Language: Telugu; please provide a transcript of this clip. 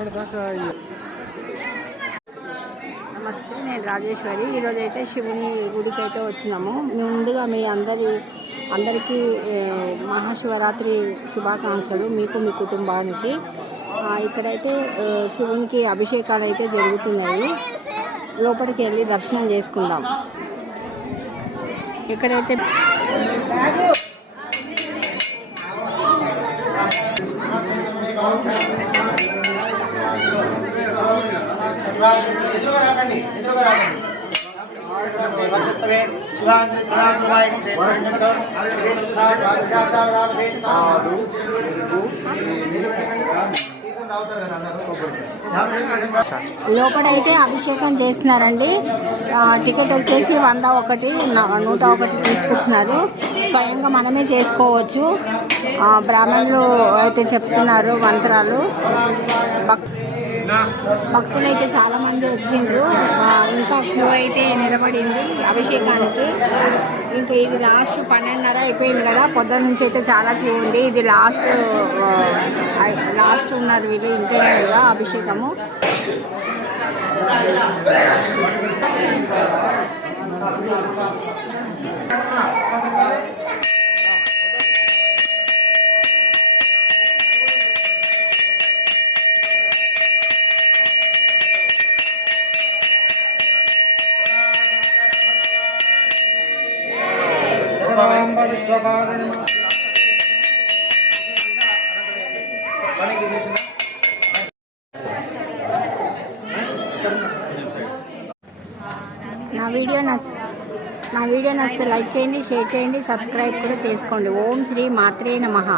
నమస్తే, నేను రాజేశ్వరి. ఈరోజు అయితే శివుని గుడికి అయితే వచ్చినాము. ముందుగా మీ అందరికీ మహాశివరాత్రి శుభాకాంక్షలు, మీకు మీ కుటుంబానికి. ఇక్కడైతే శివునికి అభిషేకాలు అయితే జరుగుతున్నాయి. లోపలికి వెళ్ళి దర్శనం చేసుకుందాం. ఇక్కడైతే లోపలైతే అభిషేకం చేస్తున్నారండి. టికెట్ వచ్చేసి 101, 101 తీసుకుంటున్నారు. స్వయంగా మనమే చేసుకోవచ్చు. బ్రాహ్మణులు అయితే చెప్తున్నారు మంత్రాలు. భక్తులు అయితే చాలా మంది వచ్చిండ్రు. ఇంకా క్యూ అయితే నిలబడింది అభిషేకానికి. ఇంకా ఇది లాస్ట్ 12:30 అయిపోయింది కదా, పొద్దున్న నుంచి అయితే చాలా క్యూ ఉంది. ఇది లాస్ట్ ఉన్నారు వీళ్ళు, ఇంతేనే కదా అభిషేకము. నా వీడియో నచ్చితే లైక్ చేయండి, షేర్ చేయండి, సబ్స్క్రైబ్ కూడా చేసుకోండి. ఓం శ్రీ మాత్రే నమః.